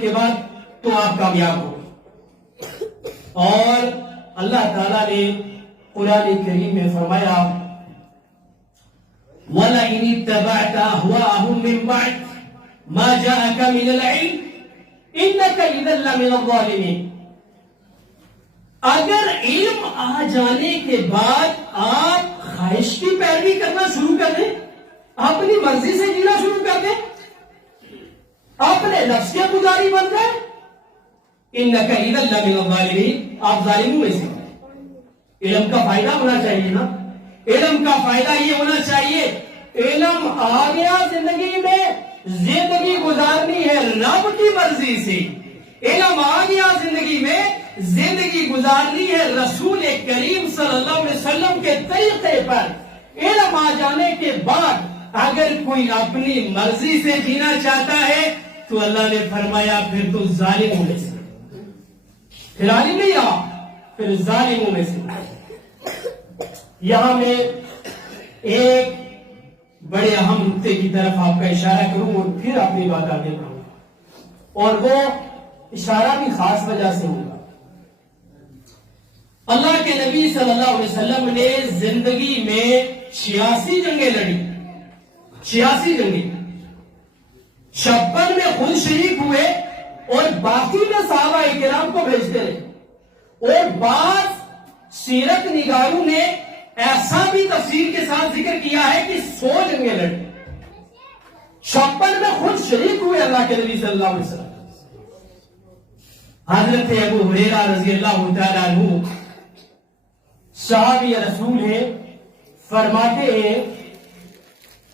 کے بعد تو آپ کامیاب ہو. اور اللہ تعالیٰ نے قرآن کریم میں فرمایا وَلَئِنِ اتَّبَعْتَ أَهْوَاءَهُم مِّن بَعْدِ مَا جَاءَكَ مِنَ الْعِلْمِ إِنَّكَ إِذًا لَّمِنَ الظَّالِمِينَ. اگر علم آ جانے کے بعد آپ خواہش کی پیروی کرنا شروع کر دیں، اپنی مرضی سے جینا شروع کر دیں، اپنے نفس کے پجاری بن جائیں، إِنَّكَ إِذًا لَّمِنَ الظَّالِمِينَ، آپ ظالموں میں سے. علم کا فائدہ ہونا چاہیے نا. علم کا فائدہ یہ ہونا چاہیے علم آ گیا زندگی میں، زندگی گزارنی ہے رب کی مرضی سے. علم آ گیا زندگی میں، زندگی گزارنی ہے رسول کریم صلی اللہ علیہ وسلم کے طریقے پر. علم آ جانے کے بعد اگر کوئی اپنی مرضی سے جینا چاہتا ہے تو اللہ نے فرمایا پھر تو ظالموں میں سے، پھر عالم نہیں رہا، پھر ظالموں میں سے. یہاں میں ایک بڑے اہم نقطے کی طرف آپ کا اشارہ کروں اور پھر اپنی بات آگے بڑھوں، اور وہ اشارہ بھی خاص وجہ سے ہوگا. اللہ کے نبی صلی اللہ علیہ وسلم نے زندگی میں 86 جنگیں لڑی. 86 جنگیں 56 میں خود شریک ہوئے اور باقی میں صحابہ کرام کو بھیجتے رہے. اور بعض سیرت نگاروں نے ایسا بھی تفسیر کے ساتھ ذکر کیا ہے کہ 100 جنگیں لڑی. 56 میں خود شریک ہوئے اللہ کے نبی صلی اللہ علیہ وسلم. حضرت ابو ہریرہ رضی اللہ تعالیٰ عنہ صحابی رسول ہیں، فرماتے ہیں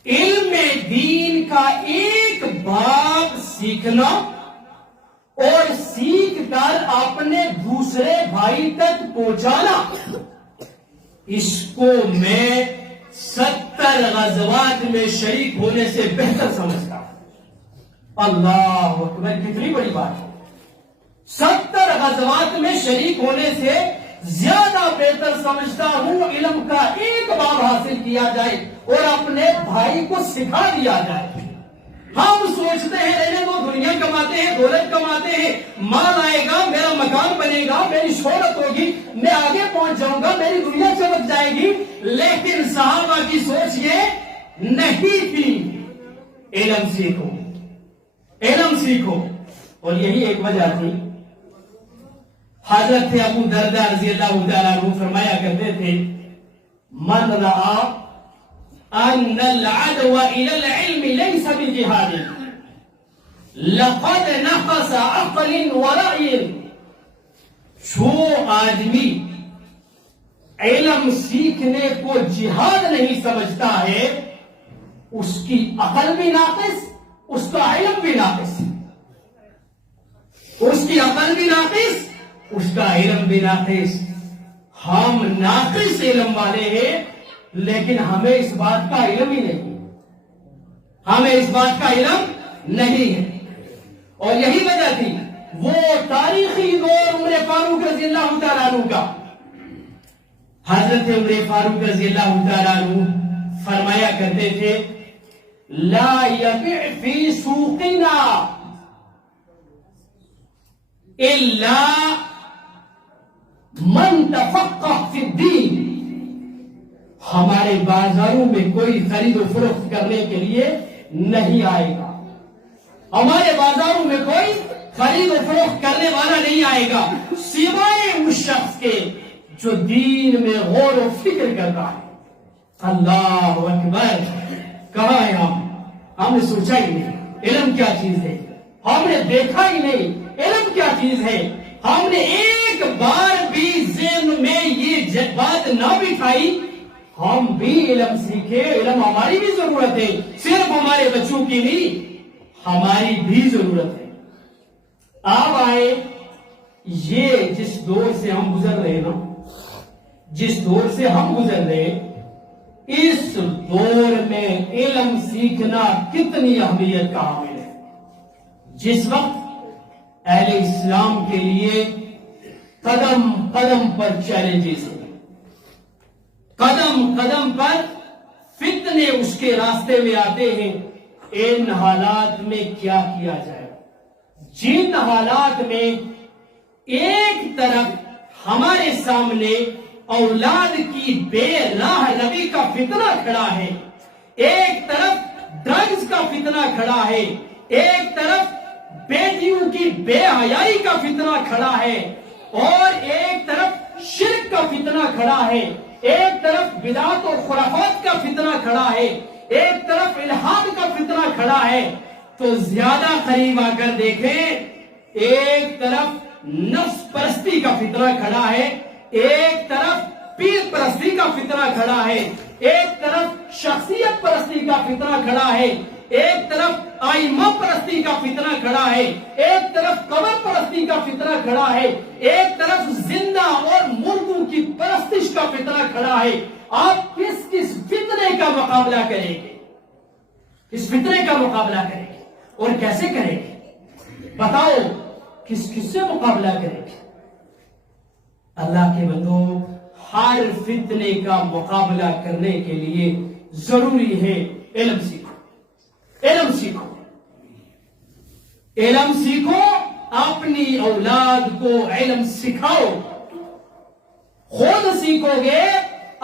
علم دین کا ایک باب سیکھنا اور سیکھ کر اپنے دوسرے بھائی تک پہنچانا، اس کو میں 70 غزوات میں شریک ہونے سے بہتر سمجھتا ہوں. اللہ اکبر، کتنی بڑی بات ہے. 70 غزوات میں شریک ہونے سے زیادہ بہتر سمجھتا ہوں علم کا ایک باب حاصل کیا جائے اور اپنے بھائی کو سکھا دیا جائے. ہم سوچتے ہیں رہنے وہ دنیا کماتے ہیں، دولت کماتے ہیں، مال آئے گا، میرا مکان بنے گا، میری شہرت ہوگی، میں آگے پہنچ جاؤں گا، میری دنیا چمک جائے گی. لیکن صحابہ کی سوچ یہ نہیں تھی. علم سیکھو، علم سیکھو. اور یہی ایک وجہ تھی. حضرت ابو دردہ رضی اللہ تعالیٰ عنہ فرمایا کرتے تھے من رأى ان العدو الى العلم ليس بجهاد لقد نقص عقل ورأي. جو آدمی علم سیکھنے کو جہاد نہیں سمجھتا ہے اس کی عقل بھی ناقص، اس کا علم بھی ناقص. اس کی عقل بھی ناقص، اس کا علم بھی ناقص. ہم ناقص علم والے ہیں لیکن ہمیں اس بات کا علم ہی نہیں، ہمیں اس بات کا علم نہیں ہے. اور یہی وجہ تھی وہ تاریخی دور عمر فاروق رضی اللہ تعالیٰ عنہ کا. حضرت عمر فاروق رضی اللہ تعالیٰ عنہ فرمایا کرتے تھے لا یبع فی سوقنا الا من تفقہ فی الدین. ہمارے بازاروں میں کوئی خرید و فروخت کرنے کے لیے نہیں آئے گا، ہمارے بازاروں میں کوئی خرید و فروخت کرنے والا نہیں آئے گا سوائے اس شخص کے جو دین میں غور و فکر کرتا ہے. اللہ اکبر. کہاں ہے ہم نے سوچا ہی نہیں علم کیا چیز ہے، ہم نے دیکھا ہی نہیں علم کیا چیز ہے. ہم نے ایک بار بھی ذہن میں یہ بات نہ بٹھائی ہم بھی علم سیکھے. علم ہماری بھی ضرورت ہے، صرف ہمارے بچوں کی نہیں، ہماری بھی ضرورت ہے. آپ آئے یہ جس دور سے ہم گزر رہے نا، جس دور سے ہم گزر رہے، اس دور میں علم سیکھنا کتنی اہمیت کا حامل ہے. جس وقت اہل اسلام کے لیے قدم قدم پر چیلنجز ہیں، قدم قدم پر فتنے اس کے راستے میں آتے ہیں. ان حالات میں کیا کیا جائے؟ جن حالات میں ایک طرف ہمارے سامنے اولاد کی بے راہ روی کا فتنہ کھڑا ہے، ایک طرف ڈرگز کا فتنہ کھڑا ہے، ایک طرف بیٹیوں کی بے حیائی کا فتنہ کھڑا ہے، اور ایک طرف شرک کا فتنہ کھڑا ہے، ایک طرف بدعت اور خرافات کا فتنہ کھڑا ہے، ایک طرف الہاد کا فتنہ کھڑا ہے، تو زیادہ قریب آ کر دیکھیں، ایک طرف نفس پرستی کا فتنہ کھڑا ہے، ایک طرف پیر پرستی کا فتنہ کھڑا ہے، ایک طرف شخصیت پرستی کا فتنہ کھڑا ہے، ایک طرف آئمہ پرستی کا فتنہ کھڑا ہے، ایک طرف قبر پرستی کا فتنہ کھڑا ہے، ایک طرف زندہ اور مردوں کی پرستش کا فتنہ کھڑا ہے۔ آپ کس فتنے کا مقابلہ کریں گے؟ کس فتنے کا مقابلہ کریں گے اور کیسے کریں گے؟ بتاؤ، کس سے مقابلہ کریں گے؟ اللہ کے بندو، ہر فتنے کا مقابلہ کرنے کے لیے ضروری ہے علم سیکھو، علم سیکھو، علم سیکھو، اپنی اولاد کو علم سکھاؤ، خود سیکھو گے،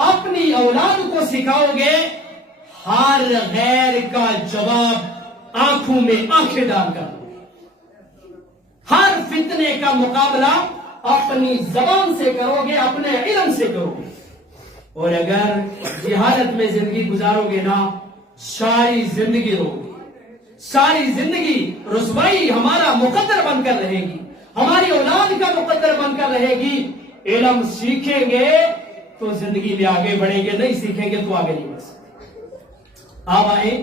اپنی اولاد کو سکھاؤ گے، ہر غیر کا جواب آنکھوں میں آنکھیں ڈال کر دو گے، ہر فتنے کا مقابلہ اپنی زبان سے کرو گے، اپنے علم سے کرو گے، اور اگر جہالت میں زندگی گزارو گے نا، ساری زندگی رو گے، ساری زندگی رسوائی ہمارا مقدر بن کر رہے گی، ہماری اولاد کا مقدر بن کر رہے گی۔ علم سیکھیں گے تو زندگی میں آگے بڑھیں گے، نہیں سیکھیں گے تو آگے نہیں بڑھ سکتے۔ اب آئیں،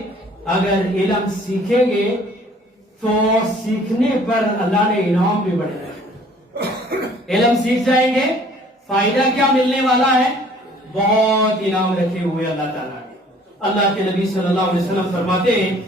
اگر علم سیکھیں گے تو سیکھنے پر اللہ نے انعام بھی بڑھے گا۔ علم سیکھ جائیں گے، فائدہ کیا ملنے والا ہے؟ بہت انعام رکھے ہوئے اللہ تعالیٰ نے۔ اللہ کے نبی صلی اللہ علیہ وسلم فرماتے ہیں